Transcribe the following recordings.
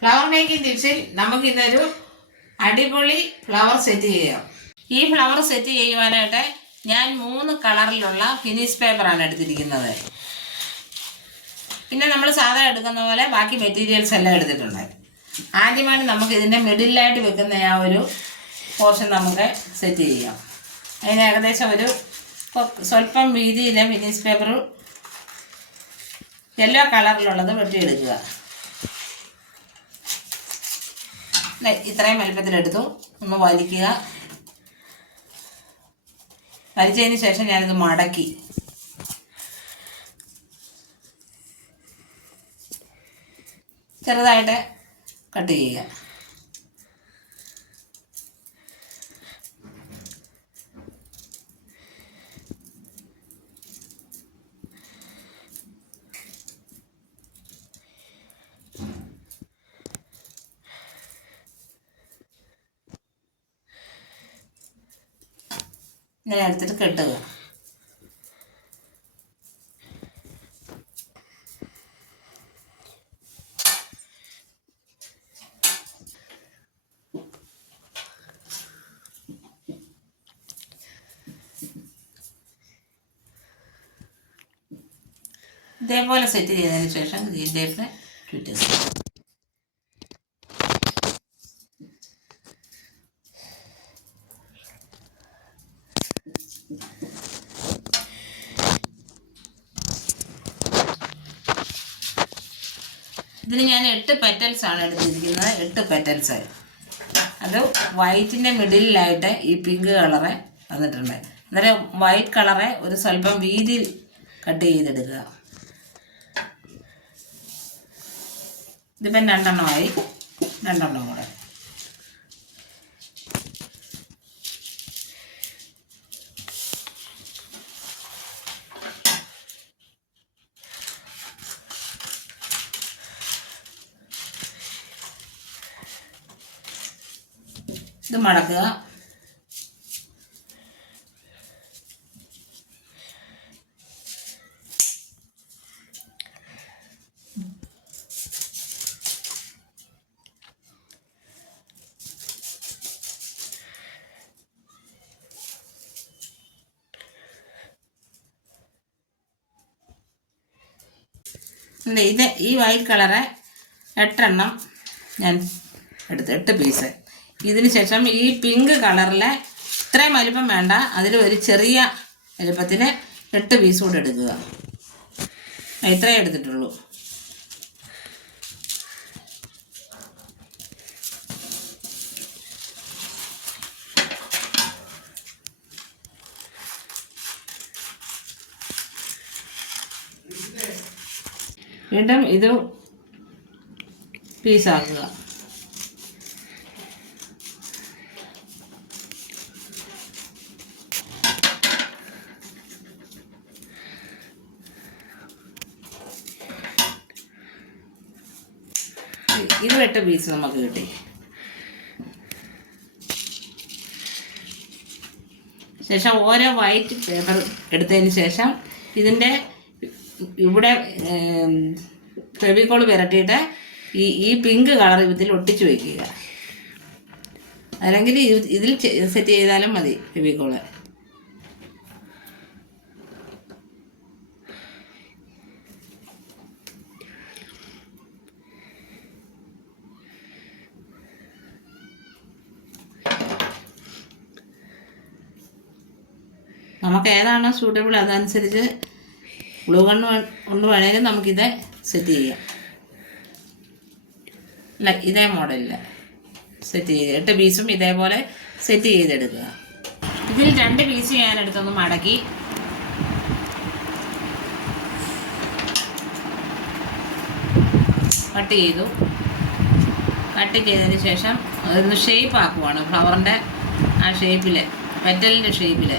Flower making ടിപ്സിൽ നമുക്ക് ഇന്നൊരു അടിപൊളി ഫ്ലവർ സെറ്റ് ചെയ്യാം. ഈ ഫ്ലവർ സെറ്റ് ചെയ്യുവാനായിട്ട് ഞാൻ 3 കളറിലുള്ള ഫിനിഷ് പേപ്പറാണ് എടുത്തിരിക്കുന്നത്. പിന്നെ നമ്മൾ സാധാ എടുക്കുന്ന പോലെ ബാക്കി മെറ്റീരിയൽസ് എല്ലാം എടുത്തിട്ടുണ്ട്. ആദ്യമായിട്ട് നമുക്ക് ഇതിൻ്റെ മിഡിലായിട്ട് വെക്കുന്ന ആ ഒരു പോർഷൻ നമുക്ക് സെറ്റ് ചെയ്യാം. അതിന് ഏകദേശം ഒരു സ്വല്പം വീതിയിലെ ഫിനിഷ് പേപ്പർ യെല്ലോ കളറിലുള്ളത് വെട്ടിയെടുക്കുക. ഇത്രയും വലുപ്പത്തിലെടുത്തു. ഒന്ന് വലിക്കുക. വലിച്ചതിന് ശേഷം ഞാനിത് മടക്കി ചെറുതായിട്ട് കട്ട് ചെയ്യുക. ഇങ്ങനെ എടുത്തിട്ട് കെട്ടുക. ഇതേപോലെ സെറ്റ് ചെയ്തതിന് ശേഷം ഗ്രീൻ ടേപ്പിനെ ചുറ്റുക. ഇതിന് ഞാൻ 8 പെറ്റൽസാണ് എടുത്തിരിക്കുന്നത്. 8 പെറ്റൽസ്. അത് വൈറ്റിൻ്റെ മിഡിലായിട്ട് ഈ പിങ്ക് കളറ് വന്നിട്ടുണ്ട്. അന്നേരം വൈറ്റ് കളറെ ഒരു സ്വല്പം വീതിയിൽ കട്ട് ചെയ്തെടുക്കുക. ഇതിപ്പം 2 എണ്ണമായി. 2 എണ്ണം കൂടെ. ഇത് മടക്കുക. ഇത് ഈ വൈറ്റ് കളറ് 8 എണ്ണം ഞാൻ എടുത്ത് 8 പീസ്. ഇതിന് ശേഷം ഈ പിങ്ക് കളറിലെ ഇത്രയും വലുപ്പം വേണ്ട, അതിൽ ഒരു ചെറിയ വലുപ്പത്തിന് 8 പീസ് കൂടെ എടുക്കുക. ഇത്രയും എടുത്തിട്ടുള്ളൂ. വീണ്ടും ഇത് പീസാക്കുക. ഇത് 8 പീസ് നമുക്ക് കിട്ടി. ശേഷം ഓരോ വൈറ്റ് പേപ്പർ എടുത്തതിന് ശേഷം ഇതിൻ്റെ ഇവിടെ ഫെവിക്കോൾ പുരട്ടിയിട്ട് ഈ പിങ്ക് കളർ ഇതിൽ ഒട്ടിച്ച് വയ്ക്കുക. അല്ലെങ്കിൽ ഇതിൽ സെറ്റ് ചെയ്താലും മതി ഫെവിക്കോള്. നമുക്ക് ഏതാണോ സൂട്ടബിൾ അതനുസരിച്ച് ഗ്ലൂ ഗണ്ണ് കൊണ്ട് വേണേലും നമുക്കിത് സെറ്റ് ചെയ്യാം. അല്ല, ഇതേ മോഡലിൽ സെറ്റ് ചെയ്ത് 8 പീസും ഇതേപോലെ സെറ്റ് ചെയ്തെടുക്കുക. ഇതിൽ 2 പീസ് ഞാനെടുത്തൊന്ന് മടക്കി കട്ട് ചെയ്തു. കട്ട് ചെയ്തതിന് ശേഷം അതൊന്ന് ഷേപ്പ് ആക്കുവാണ്. ഫ്ലവറിൻ്റെ ആ ഷേപ്പിൽ, പെറ്റലിൻ്റെ ഷേപ്പിൽ.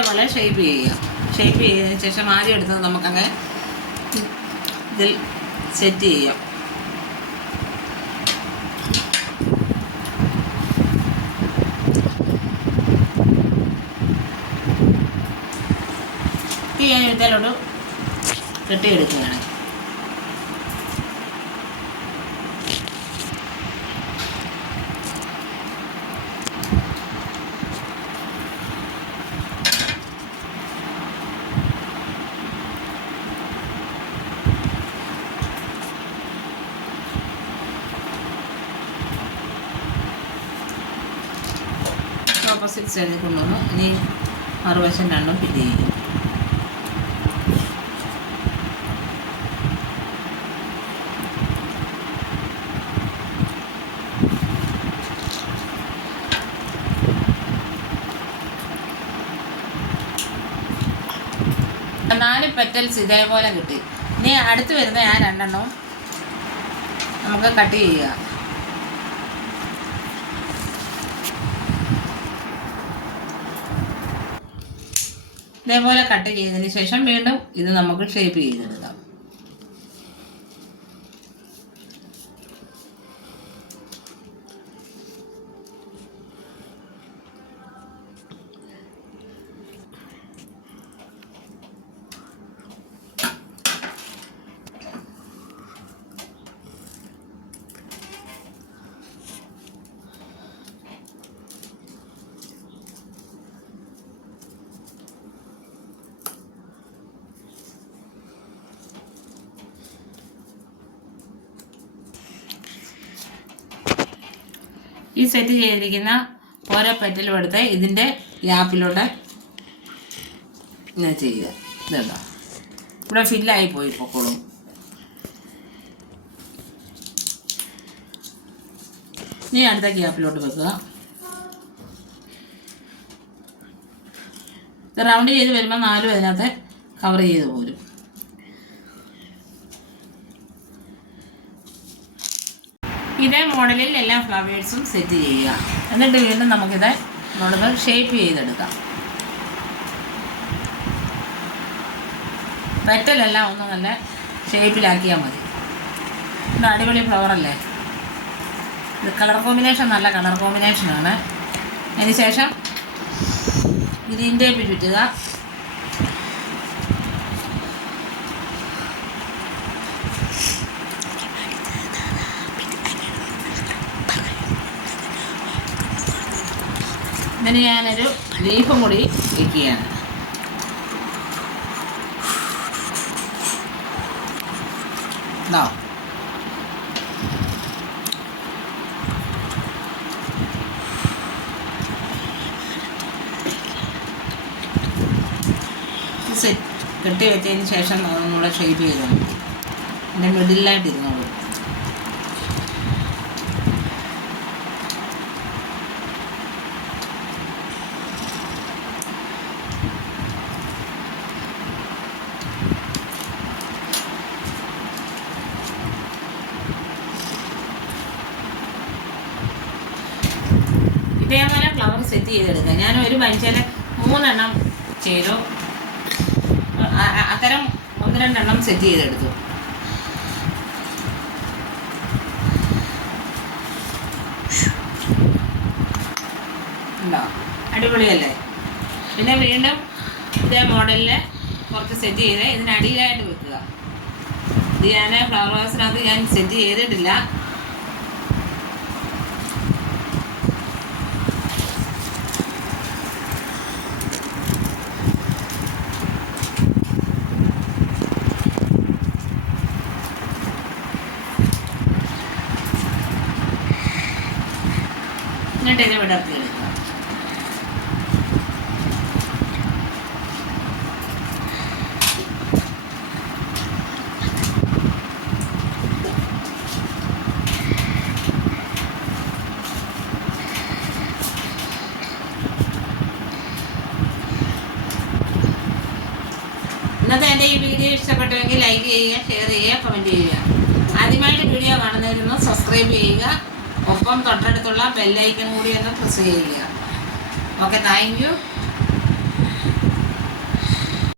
ഇതേപോലെ ഷേപ്പ് ചെയ്യുക. ഷേപ്പ് ചെയ്തതിന് ശേഷം ആദ്യം എടുത്തത് നമുക്കങ്ങ് ഇതിൽ സെറ്റ് ചെയ്യാം. ഞാൻ ഇതിലോട്ട് കെട്ടിയെടുക്കുകയാണ്. ഓപ്പോസിറ്റ് സൈഡിൽ കൊണ്ടുവന്നു. ഇനി മറുവശം രണ്ടും ഫില്ല് ചെയ്യും. നാല് പെറ്റൽസ് ഇതേപോലെ കിട്ടി. ഇനി അടുത്ത് വരുന്ന ആ രണ്ടെണ്ണവും നമുക്ക് കട്ട് ചെയ്യുക. ഇതേപോലെ കട്ട് ചെയ്തതിന് ശേഷം വീണ്ടും ഇത് നമുക്ക് ഷേപ്പ് ചെയ്തെടുക്കാം. ഈ സെറ്റ് ചെയ്തിരിക്കുന്ന ഓരോ പെറ്റലും എടുത്ത് ഇതിൻ്റെ ഗ്യാപ്പിലൂടെ ഇങ്ങനെ ചെയ്യുക. ഇതെന്താ ഇവിടെ ഫില്ലായി പോയി പൊക്കോളും. ഇനി അടുത്ത ഗ്യാപ്പിലോട്ട് വെക്കുക. ഇത് റൗണ്ട് ചെയ്ത് വരുമ്പോൾ നാലും അതിനകത്ത് കവർ ചെയ്ത് പോരും. ഇതേ മോഡലിൽ എല്ലാ ഫ്ലവേഴ്സും സെറ്റ് ചെയ്യുക. എന്നിട്ട് വീണ്ടും നമുക്കിത് ഇങ്ങോട്ട് ഷേപ്പ് ചെയ്തെടുക്കാം. പെറ്റലെല്ലാം ഒന്ന് നല്ല ഷേപ്പിലാക്കിയാൽ മതി. ഇത് അടിപൊളി ഫ്ലവറല്ലേ. ഇത് കളർ കോമ്പിനേഷൻ നല്ല കളർ കോമ്പിനേഷനാണ്. അതിന് ശേഷം ഗ്രീൻ ടേപ്പ് ചുറ്റുക. ഇതിന് ഞാനൊരു ലീഫും കൂടി വയ്ക്കുകയാണ്. ഇതാ സെറ്റ് കെട്ടി വെച്ചതിന് ശേഷം അതൊന്നുകൂടെ ഷേപ്പ് ചെയ്താൽ മതി. എൻ്റെ മിഡിലായിട്ട് ഇരുന്നോളൂ. ഇതേപോലെ ഫ്ലവർ സെറ്റ് ചെയ്തെടുക്കുക. ഞാൻ ഒരു മനുഷ്യനെ 3 എണ്ണം ചെയ്തു. അത്തരം 1-2 എണ്ണം സെറ്റ് ചെയ്തെടുത്തു. ഉണ്ടോ? അടിപൊളിയല്ലേ. പിന്നെ വീണ്ടും ഇതേ മോഡലിൽ കുറച്ച് സെറ്റ് ചെയ്ത് ഇതിനടിയിലായിട്ട് വെക്കുക. ഇത് ഞാൻ ഫ്ലവർ വാസിനകത്ത് ഞാൻ സെറ്റ് ചെയ്തിട്ടില്ല. എന്നിട്ട് ഇത് വിടർത്തി എടുക്കുക. ഇന്നത്തെ എൻ്റെ ഈ വീഡിയോ ഇഷ്ടപ്പെട്ടുവെങ്കിൽ ലൈക്ക് ചെയ്യുക, ഷെയർ ചെയ്യുക, കമൻറ്റ് ചെയ്യുക. ആദ്യമായിട്ട് വീഡിയോ കാണുന്നതിനൊന്ന് സബ്സ്ക്രൈബ് ചെയ്യുക. ഒപ്പം തൊട്ടടുത്തുള്ള ബെല്ലൈക്കൺ കൂടി ഒന്ന് പ്രസ് ചെയ്യുക. Okay, thank you.